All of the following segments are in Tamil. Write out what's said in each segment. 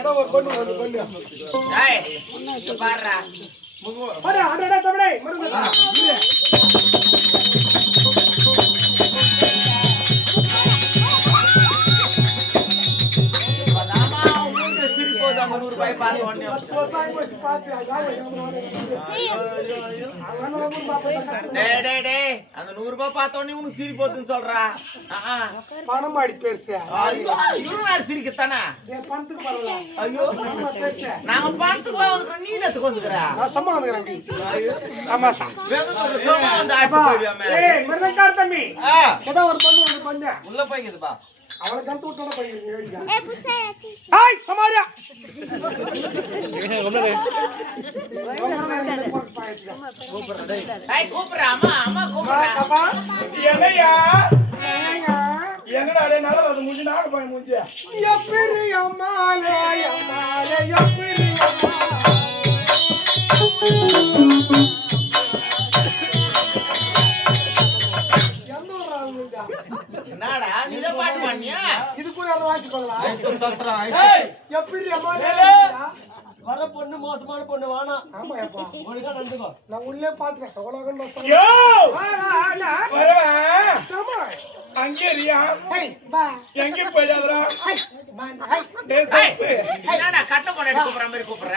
ஏதோ ஒரு பொண்ணு பாடுறா தமிழை அந்த 100 ரூபாய் பார்த்தோன்னே உனக்கு சிரி போதுன்னு சொல்றா பணம் ஆடி பெருசு சிரிக்கத்தானே பணத்துக்கு பரவாயில்ல ஐயோ நாங்க பணத்துக்கு வந்துக்கிறோம் நீ நேத்துக்கு வந்துக்கிறா சம்மா வந்துக்கிறேன் ஆமா சும்மா வந்து ஆட்டு போயிடுவாமே தம்பி ஏதோ ஒரு பண்ணு உள்ள போய்க்குதுப்பா அவளை கண்டு விட்டோட போயிருக்கீங்க ஹாய் சமாரியா கூப்பிடுறா அம்மா கூப்பிடுறா என்னையா எங்கடா நல்லா வந்து மூஞ்சி நாடு போய் மூஞ்சி எப்படி அம்மாலே எப்படி என்னடா நீதான் பாட்டு பாடினியா இது கூட வாசிக்கலாம் எப்படி அம்மாலே வர பொண்ணு மோசமான பொண்ணு வானா ஆமா அப்பா ஒழுங்கா நடந்துக்கோ நான் உள்ளே பாத்துறேன் உலகம் அங்கேரியா எங்க போயாதரா என்னடா கட்ட போன கூப்பிடுற மாதிரி கூப்பிடுற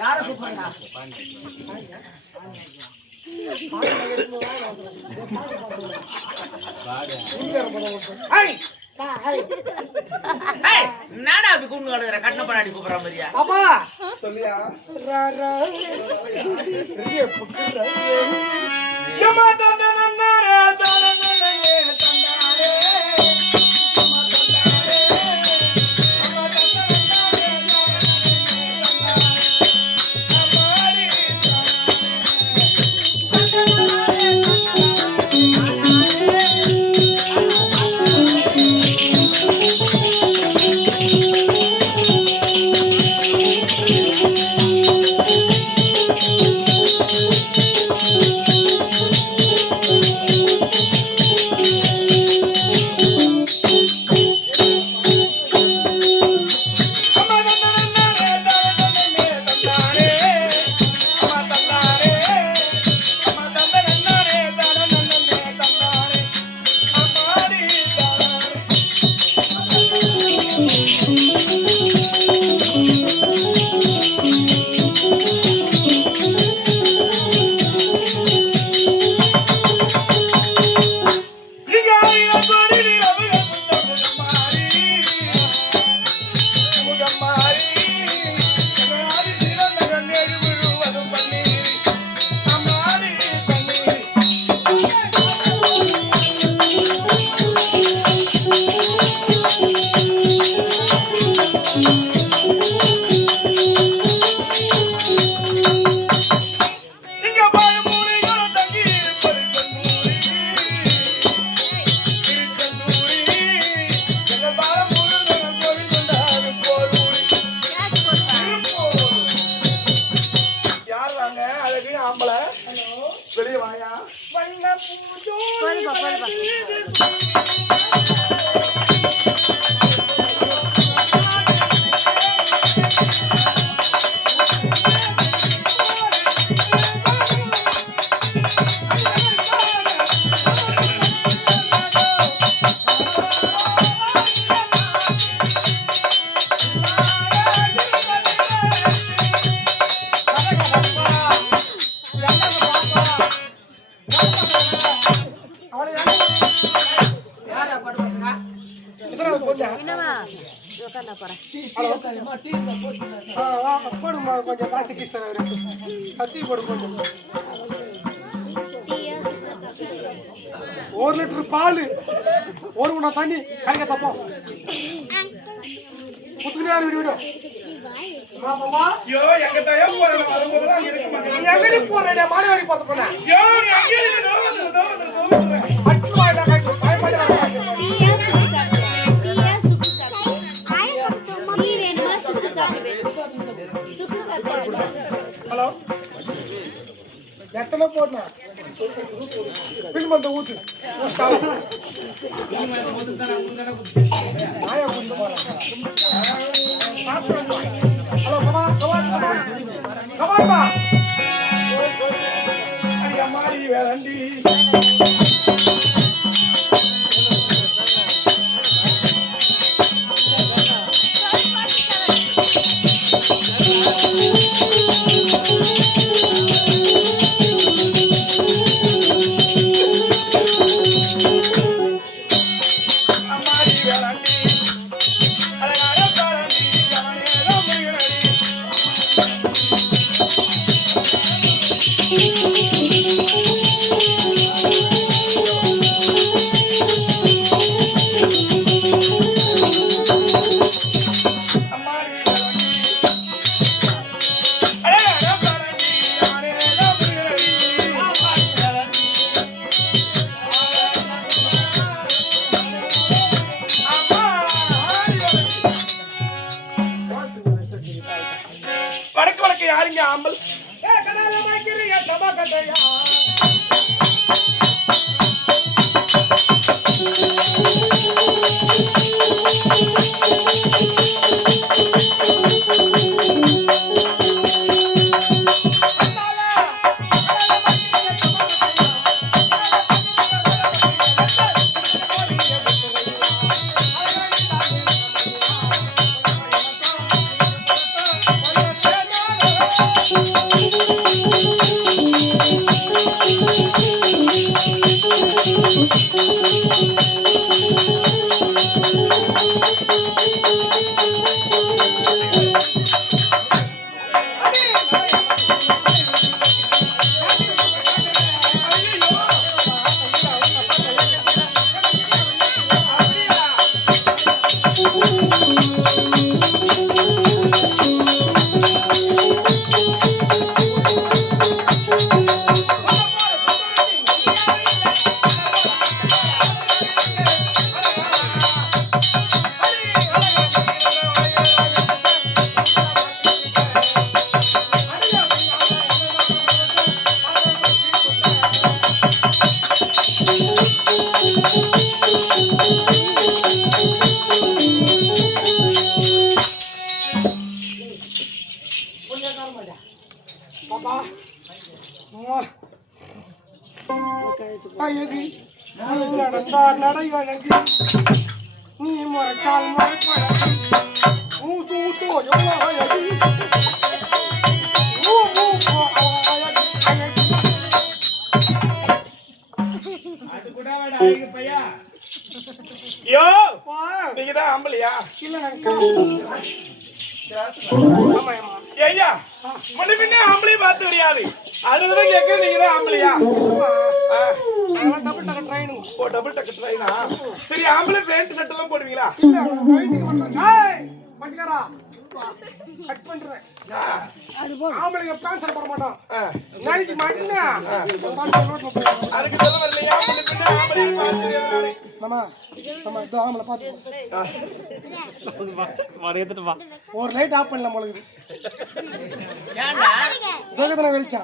யார கூப்பிடுறா நாடா அப்படி கூப்பிடுற கட்ட பண்ணாடி கூப்பிடுற மாதிரியா அப்பா சொல்லியா வெளியே வாயா கொஞ்சம் காசு கத்தி போடு கொஞ்சம் 1 லிட்டர் பால் 1 குண்டா தண்ணி கலக்க தப்போம் புத்துக்குனாரு வீடியோ மாமா யோ எங்க தயா போறல வரும்போது இருக்கு மாட்டே எங்கடி போறடா மானவரி பார்த்து போனா யோ நீ அங்க இரு அட்டு வாடா கை பாய் பாய் சுக்கு காப்பி நாயை கூட்டிட்டு போறேன். ஹலோ கமான்பா. அம்மாடி வேலண்டி வடக்கு யாருங்க ஆம்பல் நீ முறைச்சால் நீங்கதான் ஆம்பளையா இல்ல ஐயா முன்ன ஆம்பளையும் பார்த்து கிடையாது அதுதான் கேட்க நீங்கதான் ஆம்பளையா டபுள் டக்கு ட்ரெயின் ஓ டபுள் டக்கு ட்ரெயினா சரி ஆம்பளை பேண்ட் ஷர்ட் எல்லாம் போடுவீங்களா பட்டிகாரா கட் பண்றேன் ஆம்பளைங்க பேண்ட் ஷர்ட் போட மாட்டோம் நைட் மண்ணா அதுக்கு சொல்ல வரலையா முன்ன ஆம்பளை பார்த்து மாமா நம்ம இந்த ஆம்பளை பார்த்து ஒரு லைட் ஆஃப் பண்ணலாம் உங்களுக்கு ஏன்டா வெளிச்சா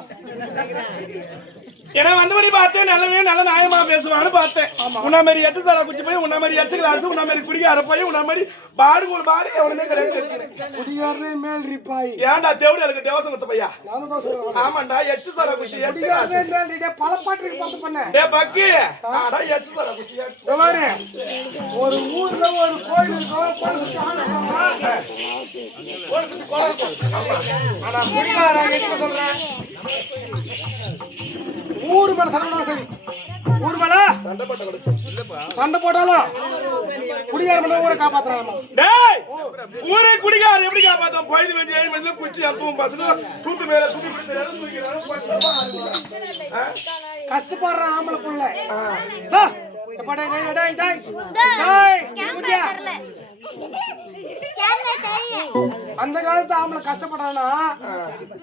ஏன்னா வந்தபடி பார்த்தேன் நல்லவே நல்ல நியாயமா பேசுவான்னு பார்த்தேன் உன்ன மாதிரி எச்சு சாரா குச்சி போய் உன்ன மாதிரி எச்சு கிளாஸ் உன்ன மாதிரி குடிக்கார போய் உன்ன மாதிரி பாடு ஒரு பாடு எவனுமே கிடையாது குடிகாரனே மேல் ரிப்பாய் ஏன்டா தேவடி எனக்கு தேவசமத்த பையா நானும் தான் சொல்றேன் ஆமாண்டா எச்சு சாரா குச்சி எச்சு குடிகாரனே மேல் ரிடே பல பாட்டுக்கு பாத்து பண்ண டேய் பக்கி ஆடா எச்சு சாரா குச்சி சவாரே ஒரு ஊர்ல ஒரு கோயில் இருக்கும் கோயிலுக்கு ஆனா கோயிலுக்கு கோயில் ஆனா குடிகாரா என்ன சொல்றேன் ஊரு மேல சண்டை சரி ஊரு மேல சண்டை போட்டாலும் குடிகார மேல ஊரை காப்பாத்துறாங்க டேய் ஊரே குடிகார எப்படி காப்பாத்தும் போயிடு வெஞ்சு ஏய் மஞ்சள் குச்சி அத்தும் பசங்க சூத்து மேல சுத்தி கஷ்டப்படுற ஆம்பளை புள்ள படை டேய் டேய் டேய் டேய் குடியா அந்த காலத்து ஆம்பளை கஷ்டப்படுறானா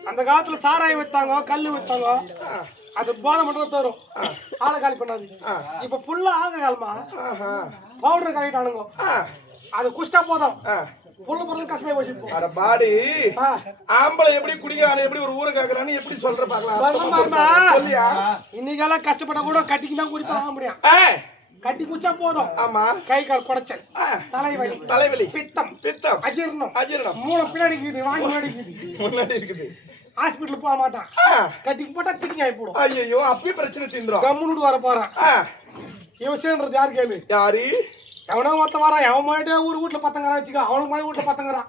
அந்த காலத்துல சாராயம் வித்தாங்க கல்லு வித்தாங்க அது போதை மட்டும் தரும் ஆளை காலி பண்ணாது இப்ப புல்லா ஆக காலமா பவுடர் காலிட்டானுங்க அது குஷ்டா போதும் புல்ல பொருள் கஷ்டமே போச்சு அட பாடி ஆம்பளை எப்படி குடிக்கான எப்படி ஒரு ஊரை காக்குறான்னு எப்படி சொல்ற பாக்கலாம் சொல்லியா இன்னைக்கெல்லாம் கஷ்டப்பட்ட கூட கட்டிக்கு தான் குடிப்பாங்க முடியும் கட்டி குச்சா போதும். ஆமா. கை கால் குடைச்சல், ஆ. தலைவலி, தலைவலி, பித்தம், பித்தம், அஜீரணம், அஜீரணம் மூளை பின்னாடி இருக்குது, வாங்கி முன்னாடி இருக்குது. முன்னாடி இருக்குது. ஹாஸ்பிட்டல் போக மாட்டான். ஆ. கட்டிக்கு போட்டா கிட்டிங் ஆகி போடும். ஐயோ அப்பயே பிரச்சனை தீந்துரும். கம்முன்னு வர போறான். ஆ. இவசேன்றது யாரு கேளு. யாரு? எவனோ ஒருத்த வரான், எவன் முன்னாடியே ஊர் வீட்டுல பத்தங்கிறான் வச்சுக்க, அவனுக்கு மாதிரி வீட்டுல பத்தங்கிறான்.